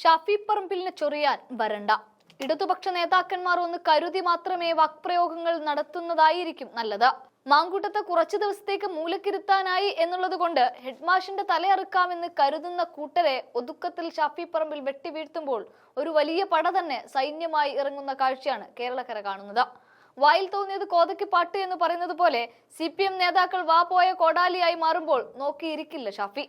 ഷാഫി പറമ്പിലിനെ ചൊറിയാൻ വരണ്ട. ഇടതുപക്ഷ നേതാക്കന്മാർ ഒന്ന് കരുതി മാത്രമേ വാക്പ്രയോഗങ്ങൾ നടത്തുന്നതായിരിക്കും നല്ലത്. മാങ്കൂട്ടത്തെ കുറച്ചു ദിവസത്തേക്ക് മൂലക്കിരുത്താനായി എന്നുള്ളത് കൊണ്ട് ഹെഡ്മാഷിന്റെ തലയറുക്കാമെന്ന് കരുതുന്ന കൂട്ടരെ ഒതുക്കത്തിൽ ഷാഫി പറമ്പിൽ വെട്ടിവീഴ്ത്തുമ്പോൾ ഒരു വലിയ പട തന്നെ സൈന്യമായി ഇറങ്ങുന്ന കാഴ്ചയാണ് കേരളക്കര കാണുന്നത്. വായിൽ തോന്നിയത് കോതയ്ക്ക് പാട്ട് എന്ന് പറയുന്നത് പോലെ CPM നേതാക്കൾ വാ പോയ കോടാലിയായി മാറുമ്പോൾ നോക്കിയിരിക്കില്ല ഷാഫി.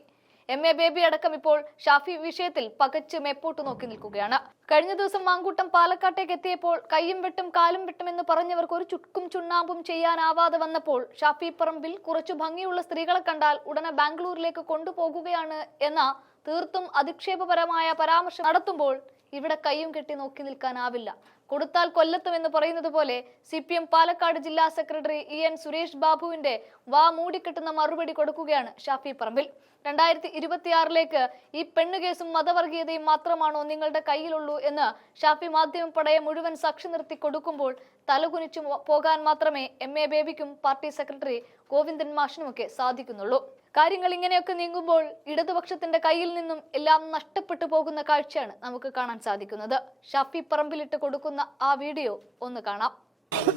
MA ബേബി അടക്കം ഇപ്പോൾ ഷാഫി വിഷയത്തിൽ പകച്ച് മേപ്പോട്ട് നോക്കി നിൽക്കുകയാണ്. കഴിഞ്ഞ ദിവസം മാങ്കൂട്ടം പാലക്കാട്ടേക്ക് എത്തിയപ്പോൾ കയ്യും വെട്ടും കാലും വെട്ടും എന്ന് പറഞ്ഞവർക്ക് ഒരു ചുക്കും ചുണ്ണാമ്പും ചെയ്യാനാവാതെ വന്നപ്പോൾ ഷാഫി പറമ്പിൽ കുറച്ചു ഭംഗിയുള്ള സ്ത്രീകളെ കണ്ടാൽ ഉടനെ ബാംഗ്ലൂരിലേക്ക് കൊണ്ടുപോകുകയാണ് എന്ന തീർത്തും അധിക്ഷേപപരമായ പരാമർശം നടത്തുമ്പോൾ ഇവിടെ കയ്യും കെട്ടി നോക്കി നിൽക്കാനാവില്ല. കൊടുത്താൽ കൊല്ലത്തും എന്ന് പറയുന്നത് പോലെ CPM പാലക്കാട് ജില്ലാ സെക്രട്ടറി EN സുരേഷ് ബാബുവിന്റെ വാ മൂടിക്കെട്ടുന്ന മറുപടി കൊടുക്കുകയാണ് ഷാഫി പറമ്പിൽ. 2026 ഈ പെണ്ണുകേസും മതവർഗീയതയും മാത്രമാണോ നിങ്ങളുടെ കയ്യിലുള്ളൂ എന്ന് ഷാഫി മാധ്യമപ്പടയെ മുഴുവൻ സാക്ഷി നിർത്തി കൊടുക്കുമ്പോൾ തലകുനിച്ചു പോകാൻ മാത്രമേ MA ബേബിക്കും പാർട്ടി സെക്രട്ടറി ഗോവിന്ദൻ മാഷിനുമൊക്കെ സാധിക്കുന്നുള്ളൂ. കാര്യങ്ങൾ ഇങ്ങനെയൊക്കെ നീങ്ങുമ്പോൾ ഇടതുപക്ഷത്തിന്റെ കയ്യിൽ നിന്നും എല്ലാം നഷ്ടപ്പെട്ടു പോകുന്ന കാഴ്ചയാണ് നമുക്ക് കാണാൻ സാധിക്കുന്നത്. ഷാഫി പറമ്പിലിട്ട് കൊടുക്കുന്ന ആ വീഡിയോ ഒന്ന് കാണാം.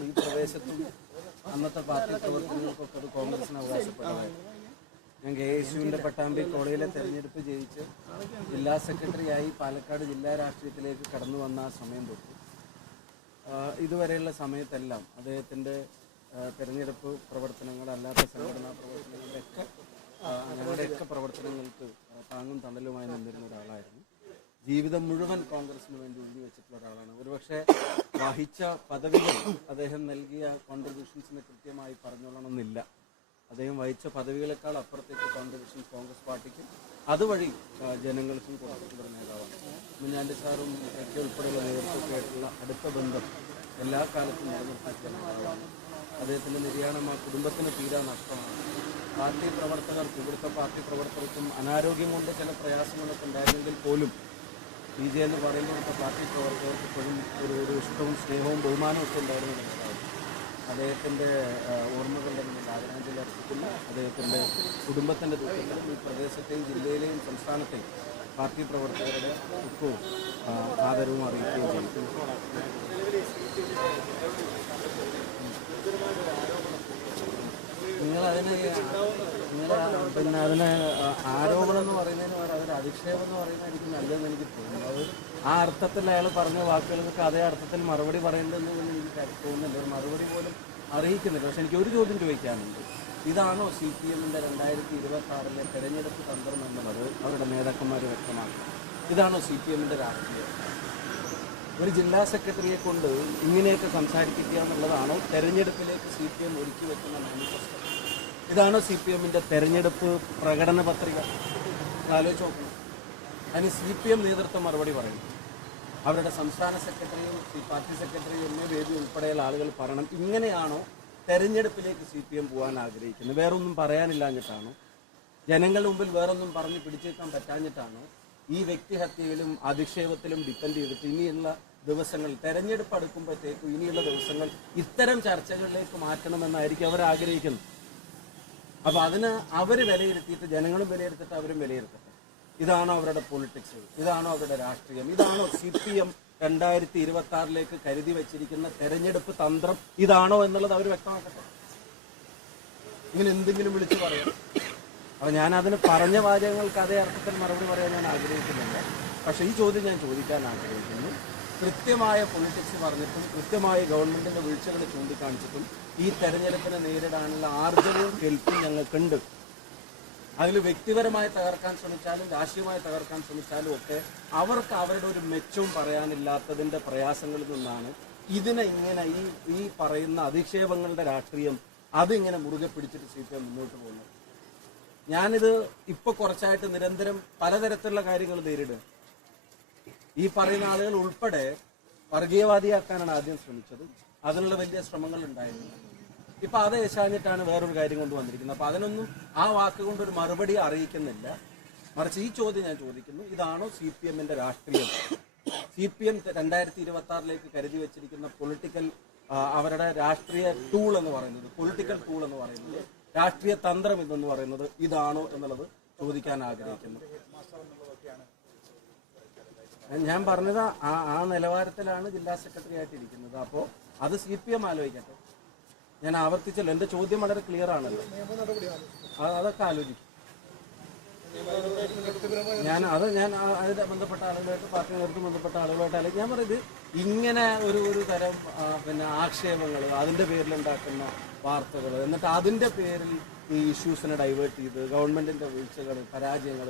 ഈ പ്രദേശത്തും അന്നത്തെ പാർട്ടി പ്രവർത്തനങ്ങൾക്കൊക്കെ അത് കോൺഗ്രസിന് അവകാശപ്പെട്ടതായിരുന്നു. ഞാൻ KSUവിന്റെ പട്ടാമ്പി കോളേജിലെ തെരഞ്ഞെടുപ്പ് ജയിച്ച് ജില്ലാ സെക്രട്ടറിയായി പാലക്കാട് ജില്ലാ രാഷ്ട്രീയത്തിലേക്ക് കടന്നു വന്ന ആ സമയം തൊട്ട് ഇതുവരെയുള്ള സമയത്തെല്ലാം അദ്ദേഹത്തിന്റെ തെരഞ്ഞെടുപ്പ് പ്രവർത്തനങ്ങൾ, അല്ലാത്ത സംഘടനാ പ്രവർത്തനങ്ങളുടെയൊക്കെ ഞങ്ങളുടെയൊക്കെ പ്രവർത്തനങ്ങൾക്ക് താങ്ങും തണലുമായി നിന്നിരുന്ന ഒരാളായിരുന്നു. ജീവിതം മുഴുവൻ കോൺഗ്രസിന് വേണ്ടി ഉള്ളി വെച്ചിട്ടുള്ള ഒരാളാണ്. ഒരുപക്ഷെ വഹിച്ച പദവികൾ അദ്ദേഹം നൽകിയ കോൺട്രിബ്യൂഷൻസിനെ കൃത്യമായി പറഞ്ഞോളണമെന്നില്ല. അദ്ദേഹം വഹിച്ച പദവികളെക്കാൾ അപ്പുറത്തേക്ക് കോൺട്രിബ്യൂഷൻ കോൺഗ്രസ് പാർട്ടിക്കും അതുവഴി ജനങ്ങൾക്കും കൊടുത്തിട്ടുള്ള നേതാവാണ്. ഉമ്മൻചാണ്ടി സാറും ഒക്കെ ഉൾപ്പെടെയുള്ള നേതൃത്വമായിട്ടുള്ള അടുത്ത ബന്ധം എല്ലാ കാലത്തും നിലനിർത്താൻ നേതാവാണ്. അദ്ദേഹത്തിന്റെ നിര്യാണം ആ കുടുംബത്തിന് തീരാ നഷ്ടമാണ്. പാർട്ടി പ്രവർത്തകർ, ഇവിടുത്തെ പാർട്ടി പ്രവർത്തകർക്കും അനാരോഗ്യം കൊണ്ട് ചില പ്രയാസങ്ങളൊക്കെ ഉണ്ടായിരുന്നെങ്കിൽ പോലും PJ എന്ന് പറയുന്ന പാർട്ടി പ്രവർത്തകർക്ക് ഇപ്പോഴും ഒരു ഇഷ്ടവും സ്നേഹവും ബഹുമാനവും ഒക്കെ ഉണ്ടായിരുന്നു മനസ്സിലാവും. അദ്ദേഹത്തിൻ്റെ ഓർമ്മകളുടെ മുന്നിൽ ആദരാഞ്ജലി അർപ്പിക്കുന്ന അദ്ദേഹത്തിൻ്റെ കുടുംബത്തിൻ്റെ ദുഃഖത്തിലും ഈ പ്രദേശത്തെയും ജില്ലയിലെയും സംസ്ഥാനത്തെയും പാർട്ടി പ്രവർത്തകരുടെ ദുഃഖവും ആദരവും അറിയിക്കുകയും ചെയ്തു. പിന്നെ അതിന് ആരോപണം എന്ന് പറയുന്നതിന് വേറെ അതൊരു അധിക്ഷേപം എന്ന് പറയുന്നതായിരിക്കും നല്ലതെന്ന് എനിക്ക് തോന്നുന്നു. അത് ആ അർത്ഥത്തിൽ അയാൾ പറഞ്ഞ വാക്കുകൾക്ക് അതേ അർത്ഥത്തിൽ മറുപടി പറയേണ്ടതെന്ന് എനിക്ക് തോന്നുന്നില്ല. ഒരു മറുപടി പോലും അറിയിക്കുന്നില്ല. പക്ഷെ എനിക്ക് ഒരു ചോദ്യം ചോദിക്കാനുണ്ട്. ഇതാണോ CPMന്റെ 2026 തെരഞ്ഞെടുപ്പ് തന്ത്രം എന്നുള്ളത് അവരുടെ നേതാക്കന്മാർ വ്യക്തമാക്കുക? ഇതാണോ CPMന്റെ രാഷ്ട്രീയം? ഒരു ജില്ലാ സെക്രട്ടറിയെ കൊണ്ട് ഇങ്ങനെയൊക്കെ സംസാരിപ്പിക്കുക എന്നുള്ളതാണോ തെരഞ്ഞെടുപ്പിലേക്ക് CPM ഒരുക്കി വെക്കുന്ന മാനിഫെസ്റ്റോ? ഇതാണോ CPMന്റെ തെരഞ്ഞെടുപ്പ് പ്രകടന പത്രിക? ആലോചിച്ച് നോക്കണം. അതിന് CPM നേതൃത്വം മറുപടി പറയുന്നു. അവരുടെ സംസ്ഥാന സെക്രട്ടറിയും പാർട്ടി സെക്രട്ടറിയും MA ബേബി ഉൾപ്പെടെയുള്ള ആളുകൾ പറയണം, ഇങ്ങനെയാണോ തെരഞ്ഞെടുപ്പിലേക്ക് CPM പോകാൻ ആഗ്രഹിക്കുന്നത്? വേറൊന്നും പറയാനില്ലാഞ്ഞിട്ടാണോ? ജനങ്ങളുടെ മുമ്പിൽ വേറൊന്നും പറഞ്ഞ് പിടിച്ചേക്കാൻ പറ്റാഞ്ഞിട്ടാണോ? ഈ വ്യക്തിഹത്യയിലും അധിക്ഷേപത്തിലും ഡിപ്പെൻഡ് ചെയ്തിട്ട് ഇനിയുള്ള ദിവസങ്ങൾ, തെരഞ്ഞെടുപ്പ് അടുക്കുമ്പോഴത്തേക്കും ഇനിയുള്ള ദിവസങ്ങൾ ഇത്തരം ചർച്ചകളിലേക്ക് മാറ്റണമെന്നായിരിക്കും അവർ ആഗ്രഹിക്കുന്നത്. അപ്പൊ അതിന് അവർ വിലയിരുത്തിയിട്ട് ജനങ്ങളും വിലയിരുത്തിയിട്ട് അവരും വിലയിരുത്തട്ടെ. ഇതാണോ അവരുടെ പൊളിറ്റിക്സ്? ഇതാണോ അവരുടെ രാഷ്ട്രീയം? ഇതാണോ CPM 2026 കരുതി വെച്ചിരിക്കുന്ന തെരഞ്ഞെടുപ്പ് തന്ത്രം? ഇതാണോ എന്നുള്ളത് അവർ വ്യക്തമാക്കട്ടെ. ഇങ്ങനെ എന്തെങ്കിലും വിളിച്ചു പറയാം. അപ്പൊ ഞാൻ അതിന് പറഞ്ഞ വാചകങ്ങൾക്ക് അതേ അർത്ഥത്തിൽ മറുപടി പറയാൻ ഞാൻ ആഗ്രഹിക്കുന്നില്ല. പക്ഷെ ഈ ചോദ്യം ഞാൻ ചോദിക്കാൻ ആഗ്രഹിക്കുന്നു. കൃത്യമായ പൊളിറ്റിക്സ് പറഞ്ഞിട്ടും കൃത്യമായ ഗവൺമെന്റിന്റെ വീഴ്ചകൾ ചൂണ്ടിക്കാണിച്ചിട്ടും ഈ തെരഞ്ഞെടുപ്പിനെ നേരിടാനുള്ള ആർജവവും കെൽപ്പും ഞങ്ങൾക്കുണ്ട്. അതിൽ വ്യക്തിപരമായി തകർക്കാൻ ശ്രമിച്ചാലും രാഷ്ട്രീയമായി തകർക്കാൻ ശ്രമിച്ചാലും ഒക്കെ അവർക്ക് അവരുടെ ഒരു മെച്ചവും പറയാനില്ലാത്തതിന്റെ പ്രയാസങ്ങളിൽ നിന്നാണ് ഇതിനെ ഇങ്ങനെ ഈ പറയുന്ന അധിക്ഷേപങ്ങളുടെ രാഷ്ട്രീയം അതിങ്ങനെ മുറുകെ പിടിച്ചിട്ട് CPM മുന്നോട്ട് പോകുന്നത്. ഞാനിത് ഇപ്പൊ കുറച്ചായിട്ട് നിരന്തരം പലതരത്തിലുള്ള കാര്യങ്ങൾ നേരിടുക. ഈ പറയുന്ന ആളുകൾ ഉൾപ്പെടെ വർഗീയവാദിയാക്കാനാണ് ആദ്യം ശ്രമിച്ചത്. അതിനുള്ള വലിയ ശ്രമങ്ങൾ ഉണ്ടായിരുന്നു. ഇപ്പൊ അത് ഏശാഞ്ഞിട്ടാണ് വേറൊരു കാര്യം കൊണ്ട് വന്നിരിക്കുന്നത്. അപ്പൊ അതിനൊന്നും ആ വാക്കുകൊണ്ട് ഒരു മറുപടി അറിയിക്കുന്നില്ല. മറിച്ച് ഈ ചോദ്യം ഞാൻ ചോദിക്കുന്നു, ഇതാണോ CPMന്റെ രാഷ്ട്രീയം? CPM 2026 കരുതി വെച്ചിരിക്കുന്ന പൊളിറ്റിക്കൽ അവരുടെ രാഷ്ട്രീയ ടൂൾ എന്ന് പറയുന്നത്, പൊളിറ്റിക്കൽ ടൂൾ എന്ന് പറയുന്നത്, രാഷ്ട്രീയ തന്ത്രം ഇതെന്ന് പറയുന്നത് ഇതാണോ എന്നുള്ളത് ചോദിക്കാൻ ആഗ്രഹിക്കുന്നു. ഞാൻ പറഞ്ഞത് ആ നിലവാരത്തിലാണ് ജില്ലാ സെക്രട്ടറി ആയിട്ടിരിക്കുന്നത്. അപ്പോൾ അത് CPM ആലോചിക്കട്ടെ. ഞാൻ ആവർത്തിച്ചല്ലോ, എന്റെ ചോദ്യം വളരെ ക്ലിയർ ആണല്ലോ. അതൊക്കെ ആലോചിക്കും. ഞാൻ അതിന്റെ ബന്ധപ്പെട്ട ആളുകളായിട്ട്, പാർട്ടി നേതൃത്വം ബന്ധപ്പെട്ട ആളുകളായിട്ട് അല്ലെങ്കിൽ ഞാൻ പറയുന്നത് ഇങ്ങനെ ഒരു തരം ആക്ഷേപങ്ങൾ, അതിന്റെ പേരിൽ ഉണ്ടാക്കുന്ന വാർത്തകൾ, എന്നിട്ട് അതിന്റെ പേരിൽ ഈ ഇഷ്യൂസിനെ ഡൈവേർട്ട് ചെയ്ത് ഗവൺമെന്റിന്റെ വീഴ്ചകൾ, പരാജയങ്ങൾ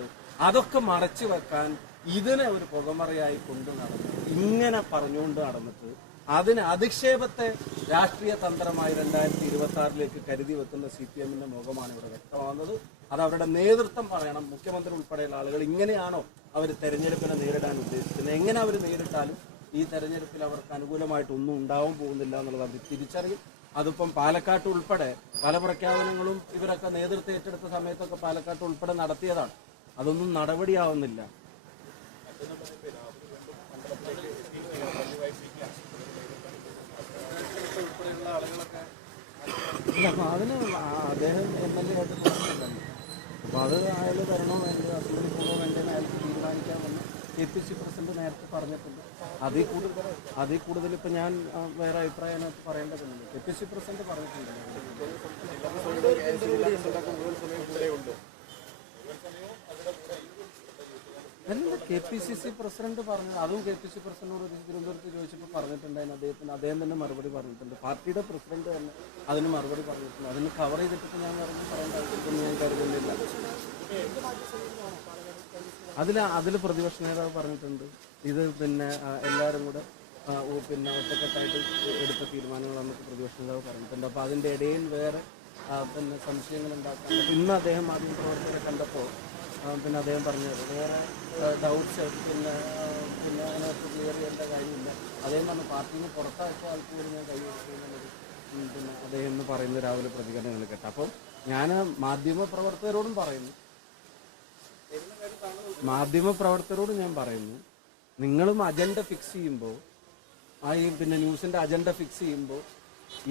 അതൊക്കെ മറച്ചു വെക്കാൻ ഇതിനെ ഒരു പുകമറയായി കൊണ്ടു നടന്ന് ഇങ്ങനെ പറഞ്ഞുകൊണ്ട് നടന്നിട്ട് അതിന് അധിക്ഷേപത്തെ രാഷ്ട്രീയ തന്ത്രമായി 2026 കരുതി വെക്കുന്ന CPM-ന്റെ മുഖമാണ് ഇവിടെ വ്യക്തമാകുന്നത്. അത് അവരുടെ നേതൃത്വം പറയണം. മുഖ്യമന്ത്രി ഉൾപ്പെടെയുള്ള ആളുകൾ ഇങ്ങനെയാണോ അവർ തെരഞ്ഞെടുപ്പിനെ നേരിടാൻ ഉദ്ദേശിക്കുന്നത്? എങ്ങനെ അവർ നേരിട്ടാലും ഈ തെരഞ്ഞെടുപ്പിൽ അവർക്ക് അനുകൂലമായിട്ടൊന്നും ഉണ്ടാവാൻ പോകുന്നില്ല എന്നുള്ളത് അവർ തിരിച്ചറിയും. അതിപ്പം പാലക്കാട്ട് ഉൾപ്പെടെ പല പ്രഖ്യാപനങ്ങളും ഇവരൊക്കെ നേതൃത്വം ഏറ്റെടുത്ത സമയത്തൊക്കെ പാലക്കാട്ട് ഉൾപ്പെടെ നടത്തിയതാണ്. അതൊന്നും നടപടിയാവുന്നില്ല. അപ്പൊ അതിന് അദ്ദേഹം MLA ആയിട്ട് തോന്നുന്നില്ലല്ലോ. അപ്പൊ അത് അയാൾ വരണോ വേണ്ടോ, അസംബ്ലി പോകണോ വേണ്ടെന്ന് അയാൾക്ക് തീരുമാനിക്കാമെന്ന് KPC പ്രസിഡന്റ് നേരത്തെ പറഞ്ഞിട്ടുണ്ട്. അതിൽ കൂടുതൽ ഇപ്പൊ ഞാൻ വേറെ അഭിപ്രായം അതിനകത്ത് പറയേണ്ടതുണ്ട്. KPC പ്രസിഡന്റ് പറഞ്ഞിട്ടുണ്ട്. അല്ല, KPCC പ്രസിഡന്റ് പറഞ്ഞു. അതും KPC പ്രസിഡന്റിനോട് തിരുവനന്തപുരത്ത് ചോദിച്ചപ്പോൾ പറഞ്ഞിട്ടുണ്ടായിരുന്നു. അദ്ദേഹം തന്നെ മറുപടി പറഞ്ഞിട്ടുണ്ട്. പാർട്ടിയുടെ പ്രസിഡന്റ് തന്നെ അതിന് മറുപടി പറഞ്ഞിട്ടുണ്ട്. അതിന് കവർ ചെയ്തിട്ട് ഞാൻ പറയേണ്ട ആവശ്യമൊന്നും ഞാൻ കരുതുന്നില്ല. അതിൽ പ്രതിപക്ഷ നേതാവ് പറഞ്ഞിട്ടുണ്ട്, ഇത് എല്ലാവരും കൂടെ ഒറ്റക്കെട്ടായിട്ട് എടുത്ത തീരുമാനങ്ങളാണെന്നൊക്കെ പ്രതിപക്ഷ നേതാവ് പറഞ്ഞിട്ടുണ്ട്. അപ്പോൾ അതിൻ്റെ ഇടയിൽ വേറെ സംശയങ്ങൾ ഉണ്ടാക്കാൻ ഇന്ന് അദ്ദേഹം മാധ്യമ പ്രവർത്തകരെ കണ്ടപ്പോൾ അദ്ദേഹം പറഞ്ഞത് വേറെ ഡൗട്ട്സ് അതിനകത്ത് ക്ലിയർ ചെയ്യേണ്ട കാര്യമില്ല. അദ്ദേഹം പറഞ്ഞു പാർട്ടിയിൽ നിന്ന് പുറത്താക്കിയ ആൾക്ക് പോലും ഞാൻ കൈവരിക്കുന്നുള്ളത് അദ്ദേഹം എന്ന് പറയുന്ന രാവിലെ പ്രതികരണങ്ങൾ കേട്ടു. അപ്പം ഞാൻ മാധ്യമപ്രവർത്തകരോടും പറയുന്നു, നിങ്ങളും അജണ്ട ഫിക്സ് ചെയ്യുമ്പോൾ ന്യൂസിന്റെ അജണ്ട ഫിക്സ് ചെയ്യുമ്പോൾ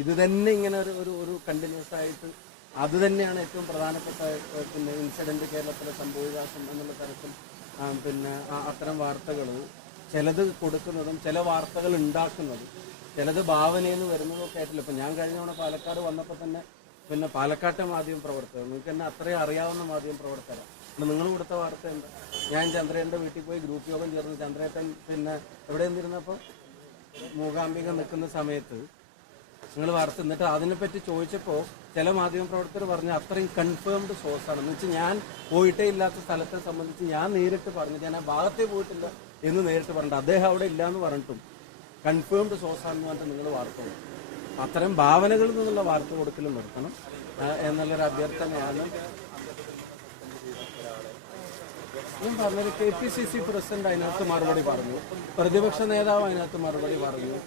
ഇത് തന്നെ ഇങ്ങനെ ഒരു കണ്ടിന്യൂസ് ആയിട്ട് അത് തന്നെയാണ് ഏറ്റവും പ്രധാനപ്പെട്ട ഇൻസിഡന്റ് കേരളത്തിലെ സംഭവവികാസം എന്നുള്ള തരത്തിൽ അത്തരം വാർത്തകൾ ചിലത് കൊടുക്കുന്നതും ചില വാർത്തകൾ ഉണ്ടാക്കുന്നതും ചിലത് ഭാവനയിൽ നിന്ന് വരുന്നതും ഒക്കെ ആയിട്ടില്ല. ഇപ്പം ഞാൻ കഴിഞ്ഞ തവണ പാലക്കാട് വന്നപ്പോൾ തന്നെ പാലക്കാട്ടെ മാധ്യമ പ്രവർത്തകർ, നിങ്ങൾക്ക് തന്നെ അത്രയും അറിയാവുന്ന മാധ്യമ പ്രവർത്തകരാണ്. നിങ്ങൾ കൊടുത്ത വാർത്ത എന്താ? ഞാൻ ചന്ദ്രേട്ടൻ്റെ വീട്ടിൽ പോയി ഗ്രൂപ്പ് യോഗം ചേർന്ന് ചന്ദ്രേട്ടൻ എവിടെ നിന്നിരുന്നപ്പോൾ മൂകാംബിക നിൽക്കുന്ന സമയത്ത് നിങ്ങൾ വാർത്ത എന്നിട്ട് അതിനെപ്പറ്റി ചോദിച്ചപ്പോൾ ചില മാധ്യമപ്രവർത്തകർ പറഞ്ഞു അത്രയും കൺഫേംഡ് സോഴ്സാണ്. എന്ന് വെച്ചാൽ ഞാൻ പോയിട്ടേ ഇല്ലാത്ത സ്ഥലത്തെ സംബന്ധിച്ച് ഞാൻ നേരിട്ട് പറഞ്ഞു, ഞാൻ ആ ഭാഗത്തേ പോയിട്ടില്ല എന്ന് നേരിട്ട് പറഞ്ഞിട്ട് അദ്ദേഹം അവിടെ ഇല്ല എന്ന് പറഞ്ഞിട്ടും കൺഫേംഡ് സോഴ്സാണെന്ന് പറഞ്ഞിട്ട് നിങ്ങൾ വാർത്ത കൊടുക്കും. അത്തരം ഭാവനകളിൽ നിന്നുള്ള വാർത്ത കൊടുക്കലും നിർത്തണം എന്നുള്ളൊരു അഭ്യർത്ഥനയാണ് ഞാൻ പറഞ്ഞത്. KPCC പ്രസിഡന്റ് അതിനകത്ത് മറുപടി പറഞ്ഞു, പ്രതിപക്ഷ നേതാവ് അതിനകത്ത് മറുപടി പറഞ്ഞു.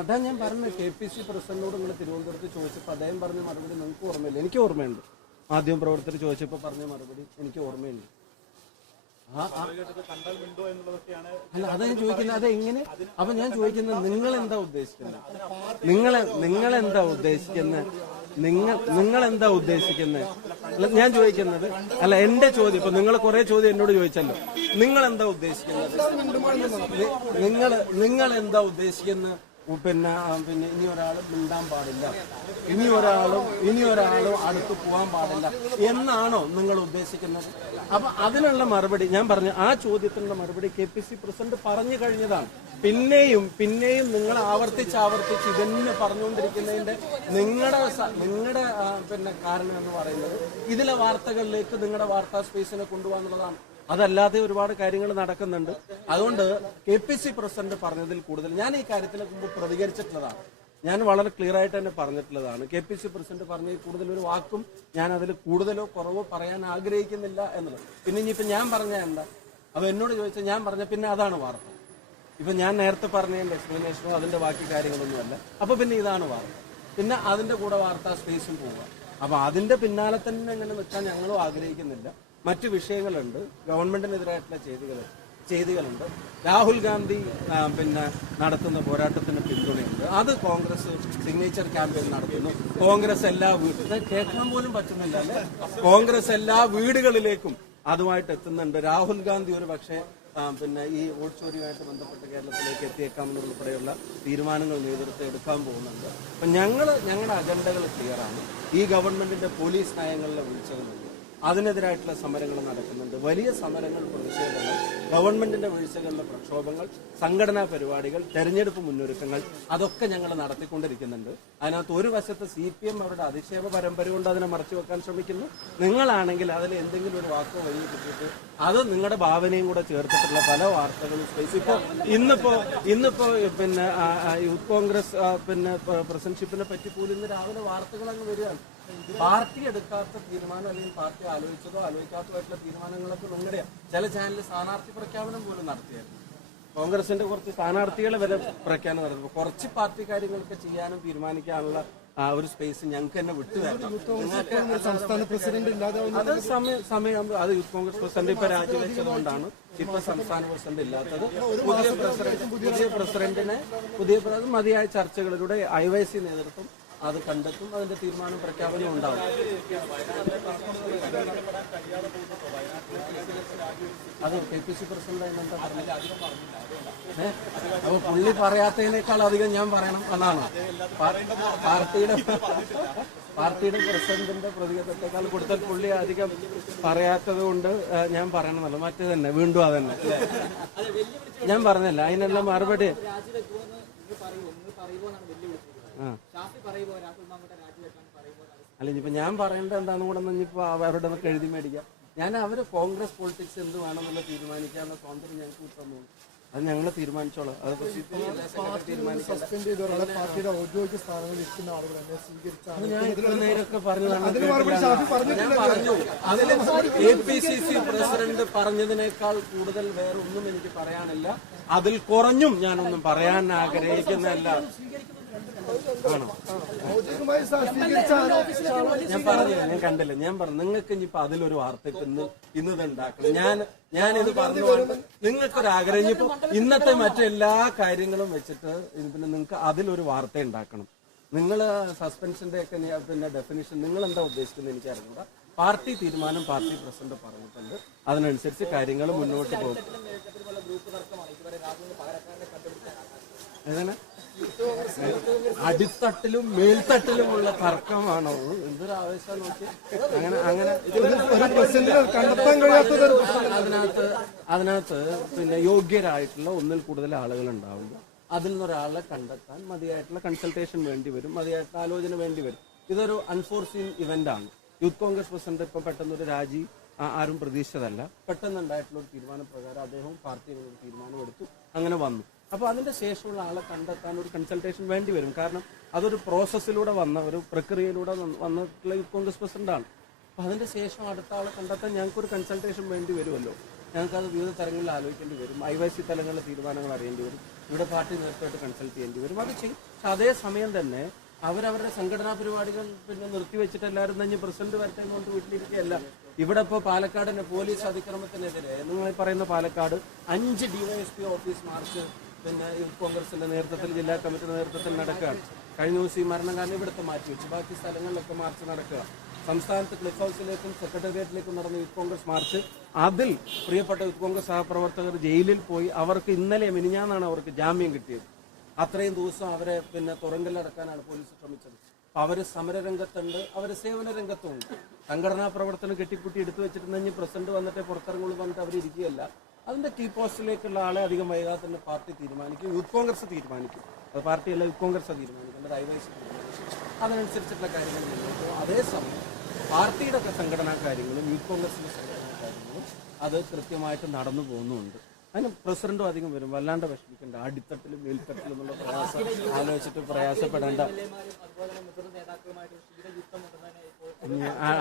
അതാ ഞാൻ പറഞ്ഞത്, KPC പ്രസിഡന്റിനോട് നിങ്ങൾ തിരുവനന്തപുരത്ത് ചോദിച്ചപ്പോൾ അദ്ദേഹം പറഞ്ഞ മറുപടി നിങ്ങൾക്ക് ഓർമ്മയില്ല, എനിക്ക് ഓർമ്മയുണ്ട്. മാധ്യമ പ്രവർത്തകർ ചോദിച്ചപ്പോൾ പറഞ്ഞ മറുപടി എനിക്ക് ഓർമ്മയുണ്ട്. അല്ല, അതാ ഞാൻ ചോദിക്കുന്നത്, അതെങ്ങനെ? അപ്പൊ ഞാൻ ചോദിക്കുന്നത് നിങ്ങൾ എന്താ ഉദ്ദേശിക്കുന്നത്? നിങ്ങൾ എന്താ ഉദ്ദേശിക്കുന്നത്? ഞാൻ ചോദിക്കുന്നത് അല്ല, എന്റെ ചോദ്യം ഇപ്പൊ നിങ്ങൾ കുറെ ചോദ്യം എന്നോട് ചോദിച്ചല്ലോ, നിങ്ങൾ എന്താ ഉദ്ദേശിക്കുന്നത്? നിങ്ങൾ എന്താ ഉദ്ദേശിക്കുന്നത്? ഇനി ഒരാളും മിണ്ടാൻ പാടില്ല, ഇനി ഒരാളും അടുത്ത് പോകാൻ പാടില്ല എന്നാണോ നിങ്ങൾ ഉദ്ദേശിക്കുന്നത്? അപ്പൊ അതിനുള്ള മറുപടി ഞാൻ പറഞ്ഞു, ആ ചോദ്യത്തിനുള്ള മറുപടി KPC പ്രസിഡന്റ് പറഞ്ഞു കഴിഞ്ഞതാണ്. പിന്നെയും നിങ്ങൾ ആവർത്തിച്ച് ഇതന്നെ പറഞ്ഞുകൊണ്ടിരിക്കുന്നതിന്റെ നിങ്ങളുടെ കാരണം എന്ന് പറയുന്നത് ഇതിലെ വാർത്തകളിലേക്ക് നിങ്ങളുടെ വാർത്താ സ്പേസിനെ കൊണ്ടുപോകാന്നുള്ളതാണ്. അതല്ലാതെ ഒരുപാട് കാര്യങ്ങൾ നടക്കുന്നുണ്ട്. അതുകൊണ്ട് KPC പ്രസിഡന്റ് പറഞ്ഞതിൽ കൂടുതൽ ഞാൻ ഈ കാര്യത്തിന് മുമ്പ് പ്രതികരിച്ചിട്ടുള്ളതാണ്. ഞാൻ വളരെ ക്ലിയർ ആയിട്ട് തന്നെ പറഞ്ഞിട്ടുള്ളതാണ്. KPC പ്രസിഡന്റ് പറഞ്ഞതിൽ കൂടുതൽ ഒരു വാക്കും ഞാൻ അതിൽ കൂടുതലോ കുറവോ പറയാൻ ആഗ്രഹിക്കുന്നില്ല എന്നുള്ളത്. പിന്നെ ഇനിയിപ്പോ ഞാൻ പറഞ്ഞ എന്താ, അപ്പൊ എന്നോട് ചോദിച്ചാൽ ഞാൻ പറഞ്ഞ പിന്നെ അതാണ് വാർത്ത. ഇപ്പൊ ഞാൻ നേരത്തെ പറഞ്ഞതിന്റെ എക്സ്പ്ലനേഷനോ അതിന്റെ ബാക്കി കാര്യങ്ങളൊന്നുമല്ല. അപ്പൊ പിന്നെ ഇതാണ് വാർത്ത. പിന്നെ അതിന്റെ കൂടെ വാർത്താ സ്പേസും പോവുക. അപ്പൊ അതിന്റെ പിന്നാലെ തന്നെ ഇങ്ങനെ നിൽക്കാൻ ഞങ്ങളും ആഗ്രഹിക്കുന്നില്ല. മറ്റു വിഷയങ്ങളുണ്ട്, ഗവൺമെന്റിനെതിരായിട്ടുള്ള ചെയ്തികളുണ്ട്. രാഹുൽ ഗാന്ധി നടത്തുന്ന പോരാട്ടത്തിന് പിന്തുണയുണ്ട്. അത് കോൺഗ്രസ് സിഗ്നേച്ചർ ക്യാമ്പയിൻ നടത്തുന്നു. കോൺഗ്രസ് എല്ലാ കേൾക്കാൻ പോലും പറ്റുന്നില്ല അല്ലെ? കോൺഗ്രസ് എല്ലാ വീടുകളിലേക്കും അതുമായിട്ട് എത്തുന്നുണ്ട്. രാഹുൽ ഗാന്ധി ഒരു പക്ഷേ പിന്നെ ഈ വോട്ട് ചോരിയുമായിട്ട് ബന്ധപ്പെട്ട് കേരളത്തിലേക്ക് എത്തിയേക്കാമെന്നുൾപ്പെടെയുള്ള തീരുമാനങ്ങൾ നേതൃത്വം എടുക്കാൻ പോകുന്നുണ്ട്. അപ്പം ഞങ്ങളുടെ അജണ്ടകൾ ക്ലിയറാണ്. ഈ ഗവൺമെന്റിന്റെ പോലീസ് നയങ്ങളിലെ വീഴ്ചകളുണ്ട്, അതിനെതിരായിട്ടുള്ള സമരങ്ങൾ നടക്കുന്നുണ്ട്. വലിയ സമരങ്ങൾ, പ്രതിഷേധങ്ങൾ, ഗവൺമെന്റിന്റെ വീഴ്ചകളിലെ പ്രക്ഷോഭങ്ങൾ, സംഘടനാ പരിപാടികൾ, തെരഞ്ഞെടുപ്പ് മുന്നൊരുക്കങ്ങൾ, അതൊക്കെ ഞങ്ങൾ നടത്തിക്കൊണ്ടിരിക്കുന്നുണ്ട്. അതിനകത്ത് ഒരു വശത്ത് CPM അവരുടെ അധിക്ഷേപ പരമ്പര കൊണ്ട് അതിനെ മറച്ചു വെക്കാൻ ശ്രമിക്കുന്നു. നിങ്ങളാണെങ്കിൽ അതിൽ എന്തെങ്കിലും ഒരു വാക്കോ വഴി കിട്ടിയിട്ട് അത് നിങ്ങളുടെ ഭാവനയും കൂടെ ചേർത്തിട്ടുള്ള പല വാർത്തകളും സ്പേസ് ഇന്നിപ്പോ പിന്നെ യൂത്ത് കോൺഗ്രസ് പിന്നെ പ്രസിഡന്റ്ഷിപ്പിനെ പറ്റി പോലും ഇന്ന് രാവിലെ വാർത്തകൾ അങ്ങ് വരികയാണ്. പാർട്ടി എടുക്കാത്ത തീരുമാനം അല്ലെങ്കിൽ പാർട്ടി ആലോചിച്ചതോ ആലോചിക്കാത്തതായിട്ടുള്ള തീരുമാനങ്ങളൊക്കെ നിങ്ങളുടെ ചില ചാനലിൽ സ്ഥാനാർത്ഥി പ്രഖ്യാപനം പോലും നടത്തിയായിരുന്നു. കോൺഗ്രസിന്റെ കുറച്ച് സ്ഥാനാർത്ഥികളെ വരെ പ്രഖ്യാപനം നടത്തുമ്പോൾ കുറച്ച് പാർട്ടി കാര്യങ്ങളൊക്കെ ചെയ്യാനും തീരുമാനിക്കാനുള്ള ഒരു സ്പേസ് ഞങ്ങൾക്ക് തന്നെ വിട്ടുതരണം. സംസ്ഥാന പ്രസിഡന്റ് അത് സമയം അത് യൂത്ത് കോൺഗ്രസ് പ്രസിഡന്റ് ഇപ്പൊ രാജിവെച്ചതുകൊണ്ടാണ് ഇപ്പൊ സംസ്ഥാന പ്രസിഡന്റ് ഇല്ലാത്തത്. പുതിയ പ്രസിഡന്റിനെ മതിയായ ചർച്ചകളിലൂടെ IYC നേതൃത്വം അത് കണ്ടെത്തും. അതിന്റെ തീരുമാനം പ്രഖ്യാപനം ഉണ്ടാവും. അത് KPC പ്രസിഡന്റ് എന്താ പറഞ്ഞത്? അപ്പൊ പുള്ളി പറയാത്തതിനേക്കാൾ അധികം ഞാൻ പറയണം എന്നാണ്. പാർട്ടിയുടെ പ്രസിഡന്റിന്റെ പ്രതികരണത്തെക്കാൾ കൂടുതൽ പുള്ളി അധികം പറയാത്തത് കൊണ്ട് ഞാൻ പറയണമെന്നല്ല. മറ്റേ തന്നെ വീണ്ടും അതന്നെ ഞാൻ പറഞ്ഞല്ല. അതിനെല്ലാം മറുപടി അല്ല, ഇനിയിപ്പോ ഞാൻ പറയേണ്ടത് എന്താണെന്ന് കൂടെ ഇനിയിപ്പോ അവരുടെ എഴുതി മേടിക്കാം. ഞാൻ അവര് കോൺഗ്രസ് പൊളിറ്റിക്സ് എന്ത് വേണമെന്നുള്ള തീരുമാനിക്കാനുള്ള സ്വാതന്ത്ര്യം ഞങ്ങൾക്ക് കിട്ടുന്നു. അത് ഞങ്ങൾ തീരുമാനിച്ചോളാം. അത് പാർട്ടിയുടെ ഔദ്യോഗിക സ്ഥാനങ്ങളിൽ ഇരിക്കുന്ന ആളുകളെ സ്വീകരിച്ചാണ് ഞാൻ ഇത്ര നേരമൊക്കെ പറഞ്ഞതാണ്. ഞാൻ പറഞ്ഞു അതിൽ APCC പ്രസിഡന്റ് പറഞ്ഞതിനേക്കാൾ കൂടുതൽ വേറെ ഒന്നും എനിക്ക് പറയാനില്ല. അതിൽ കുറഞ്ഞും ഞാനൊന്നും പറയാൻ ആഗ്രഹിക്കുന്നില്ല. ആണോ? ഞാൻ പറഞ്ഞില്ല, ഞാൻ കണ്ടില്ല. ഞാൻ പറഞ്ഞു നിങ്ങൾക്ക് ഇനിയിപ്പോ അതിലൊരു വാർത്ത ഇന്നത് ഉണ്ടാക്കണം. ഞാനിത് പറഞ്ഞു നിങ്ങൾക്കൊരാഗ്രഹം ഇനിയിപ്പോ ഇന്നത്തെ മറ്റെല്ലാ കാര്യങ്ങളും വെച്ചിട്ട് പിന്നെ നിങ്ങൾക്ക് അതിലൊരു വാർത്ത ഉണ്ടാക്കണം. നിങ്ങൾ സസ്പെൻഷന്റെ ഒക്കെ പിന്നെ ഡെഫിനിഷൻ നിങ്ങൾ എന്താ ഉദ്ദേശിക്കുന്നത് എനിക്ക് അറിഞ്ഞൂടാ. പാർട്ടി തീരുമാനം പാർട്ടി പ്രസിഡന്റ് പറഞ്ഞിട്ടുണ്ട്. അതിനനുസരിച്ച് കാര്യങ്ങൾ മുന്നോട്ട് പോകും. ഏതാണ് അടിത്തട്ടിലും മേൽത്തട്ടിലുമുള്ള തർക്കമാണോ? എന്തൊരു ആവേശം നോക്കി. അങ്ങനെ അതിനകത്ത് പിന്നെ യോഗ്യരായിട്ടുള്ള ഒന്നിൽ കൂടുതൽ ആളുകൾ ഉണ്ടാവുമ്പോൾ അതിൽ നിന്നൊരാളെ കണ്ടെത്താൻ മതിയായിട്ടുള്ള കൺസൾട്ടേഷൻ വേണ്ടി വരും, മതിയായിട്ടുള്ള ആലോചന വേണ്ടി വരും. ഇതൊരു അൺഫോർസീൻ ഇവന്റ് ആണ്. യൂത്ത് കോൺഗ്രസ് പ്രസിഡന്റ് ഇപ്പൊ പെട്ടെന്നൊരു രാജി ആരും പ്രതീക്ഷിച്ചതല്ല. പെട്ടെന്നുണ്ടായിട്ടുള്ള ഒരു തീരുമാനപ്രകാരം അദ്ദേഹവും പാർട്ടിയും ഒരു തീരുമാനം എടുത്തു, അങ്ങനെ വന്നു. അപ്പൊ അതിന്റെ ശേഷമുള്ള ആളെ കണ്ടെത്താൻ ഒരു കൺസൾട്ടേഷൻ വേണ്ടി വരും. കാരണം അതൊരു പ്രോസസ്സിലൂടെ വന്ന ഒരു പ്രക്രിയയിലൂടെ വന്നിട്ടുള്ള യൂത്ത് കോൺഗ്രസ് പ്രസിഡന്റാണ്. അപ്പൊ അതിന്റെ ശേഷം അടുത്ത ആളെ കണ്ടെത്താൻ ഞങ്ങൾക്കൊരു കൺസൾട്ടേഷൻ വേണ്ടി വരുമല്ലോ. ഞങ്ങൾക്കത് വിവിധ തലങ്ങളിൽ ആലോചിക്കേണ്ടി വരും. IYC തലങ്ങളിലെ തീരുമാനങ്ങൾ അറിയേണ്ടി വരും. ഇവിടെ പാർട്ടി നേതൃത്വമായിട്ട് കൺസൾട്ട് ചെയ്യേണ്ടി വരും. അത് ചെയ്യും. പക്ഷെ അതേസമയം തന്നെ അവരവരുടെ സംഘടനാ പരിപാടികൾ പിന്നെ നിർത്തിവെച്ചിട്ട് എല്ലാവരും തന്നെ പ്രസിഡന്റ് വരട്ടെ കൊണ്ട് വീട്ടിലിരിക്കുകയല്ല. ഇവിടെ ഇപ്പോൾ പാലക്കാടിന്റെ പോലീസ് അതിക്രമത്തിനെതിരെ നിങ്ങൾ പറയുന്ന പാലക്കാട് 5 DYSP ഓഫീസ് മാർച്ച് പിന്നെ യൂത്ത് കോൺഗ്രസിന്റെ നേതൃത്വത്തിൽ, ജില്ലാ കമ്മിറ്റിയുടെ നേതൃത്വത്തിൽ നടക്കുകയാണ്. കഴിഞ്ഞ ദിവസം ഈ മരണം കാരണം ഇവിടുത്തെ മാറ്റിവെച്ചു. ബാക്കി സ്ഥലങ്ങളിലൊക്കെ മാർച്ച് നടക്കുക. സംസ്ഥാനത്ത് ക്ലിഫ് ഹൗസിലേക്കും സെക്രട്ടേറിയറ്റിലേക്കും നടന്ന യൂത്ത് കോൺഗ്രസ് മാർച്ച്, അതിൽ പ്രിയപ്പെട്ട യൂത്ത് കോൺഗ്രസ് സഹപ്രവർത്തകർ ജയിലിൽ പോയി. അവർക്ക് ഇന്നലെ മിനിഞ്ഞാന്നാണ് അവർക്ക് ജാമ്യം കിട്ടിയത്. അത്രയും ദിവസം അവരെ പിന്നെ തുറങ്കലടക്കാനാണ് പോലീസ് ശ്രമിച്ചത്. അവര് സമരരംഗത്തുണ്ട്, അവര് സേവന രംഗത്തുണ്ട്. സംഘടനാ പ്രവർത്തനം കെട്ടിപ്പൂട്ടി എടുത്തു വെച്ചിട്ടുണ്ടെങ്കിൽ പ്രസിഡന്റ് വന്നിട്ട് പുറത്തിറങ്ങുള്ളൂ പറഞ്ഞിട്ട് അവരിയ്ക്കുകയല്ല. അതിന്റെ കീ പോസ്റ്റിലേക്കുള്ള ആളെ അധികം വൈകാതെ തന്നെ പാർട്ടി തീരുമാനിക്കും, യൂത്ത് കോൺഗ്രസ് തീരുമാനിക്കും. അത് പാർട്ടിയല്ല, യൂത്ത് കോൺഗ്രസ് തീരുമാനിക്കേണ്ടത്, IYC തീരുമാനിക്കും. അതിനനുസരിച്ചിട്ടുള്ള കാര്യങ്ങൾ മുന്നോട്ട്. അതേസമയം പാർട്ടിയുടെ സംഘടനാ കാര്യങ്ങളും യൂത്ത് കോൺഗ്രസിന്റെ സംഘടനാ കാര്യങ്ങളും അത് കൃത്യമായിട്ട് നടന്നു പോകുന്നുണ്ട്. അതിന് പ്രസിഡന്റും അധികം വരും. വല്ലാണ്ട് വിഷമിക്കേണ്ട. അടിത്തട്ടിലും മേൽത്തട്ടിലും എന്നുള്ള പ്രയാസം ആലോചിച്ചിട്ട് പ്രയാസപ്പെടേണ്ട.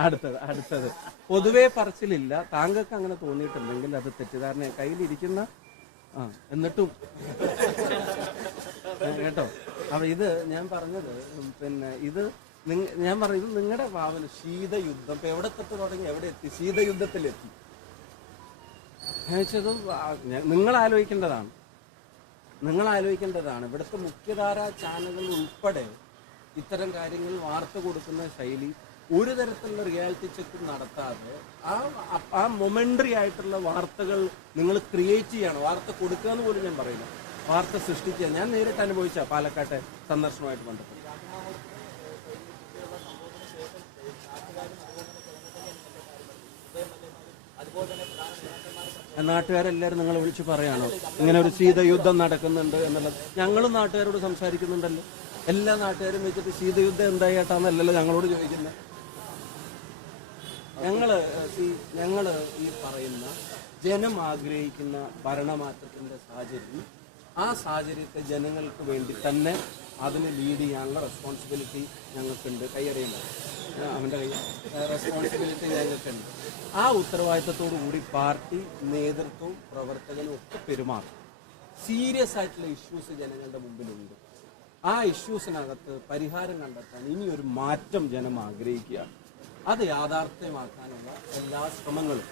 അടുത്തത് പൊതുവെ പറച്ചിലില്ല. താങ്കൾക്ക് അങ്ങനെ തോന്നിയിട്ടുണ്ടെങ്കിൽ അത് തെറ്റിദ്ധാരണ. കയ്യിലിരിക്കുന്ന എന്നിട്ടും കേട്ടോ. അപ്പൊ ഇത് ഞാൻ പറഞ്ഞത് പിന്നെ ഇത് ഞാൻ പറഞ്ഞത് നിങ്ങളുടെ ഭാവന ശീതയുദ്ധം ഇപ്പൊ എവിടെ തൊട്ട് തുടങ്ങി എവിടെ എത്തി? ശീതയുദ്ധത്തിലെത്തി. നിങ്ങൾ ആലോചിക്കേണ്ടതാണ്. ഇവിടുത്തെ മുഖ്യധാരാ ചാനലുകൾ ഉൾപ്പെടെ ഇത്തരം കാര്യങ്ങൾ വാർത്ത കൊടുക്കുന്ന ശൈലി ഒരു തരത്തിലുള്ള റിയാലിറ്റി ചെക്ക് നടത്താതെ ആ മൊമെന്ററി ആയിട്ടുള്ള വാർത്തകൾ നിങ്ങൾ ക്രിയേറ്റ് ചെയ്യണം. വാർത്ത കൊടുക്കുക എന്ന് പോലും ഞാൻ പറയില്ല, വാർത്ത സൃഷ്ടിക്കുക. ഞാൻ നേരിട്ട് അനുഭവിച്ച പാലക്കാട്ടെ സന്ദർശനമായിട്ട് ബന്ധപ്പെട്ട് നാട്ടുകാരെല്ലാവരും നിങ്ങളെ വിളിച്ച് പറയാണോ ഇങ്ങനെ ഒരു ശീതയുദ്ധം നടക്കുന്നുണ്ട് എന്നുള്ളത്? ഞങ്ങളും നാട്ടുകാരോട് സംസാരിക്കുന്നുണ്ടല്ലോ. എല്ലാ നാട്ടുകാരും വെച്ചിട്ട് ശീതയുദ്ധം എന്തായിട്ടാന്നല്ലല്ലോ ഞങ്ങളോട് ചോദിക്കുന്നത്. ഞങ്ങള് ഈ പറയുന്ന ജനം ആഗ്രഹിക്കുന്ന ഭരണമാറ്റത്തിന്റെ സാഹചര്യം, ആ സാഹചര്യത്തെ ജനങ്ങൾക്ക് വേണ്ടി തന്നെ അതിനെ ലീഡ് ചെയ്യാനുള്ള റെസ്പോൺസിബിലിറ്റി ഞങ്ങൾക്കുണ്ട്. കൈയറിയുമ്പോൾ അവൻ്റെ റെസ്പോൺസിബിലിറ്റി ഞങ്ങൾക്കുണ്ട്. ആ ഉത്തരവാദിത്തത്തോടു കൂടി പാർട്ടി നേതൃത്വവും പ്രവർത്തകനും ഒക്കെ പെരുമാറും. സീരിയസ് ആയിട്ടുള്ള ഇഷ്യൂസ് ജനങ്ങളുടെ മുമ്പിലുണ്ട്. ആ ഇഷ്യൂസിനകത്ത് പരിഹാരം കണ്ടെത്താൻ ഇനിയൊരു മാറ്റം ജനം ആഗ്രഹിക്കുകയാണ്. അത് യാഥാർത്ഥ്യമാക്കാനുള്ള എല്ലാ ശ്രമങ്ങളും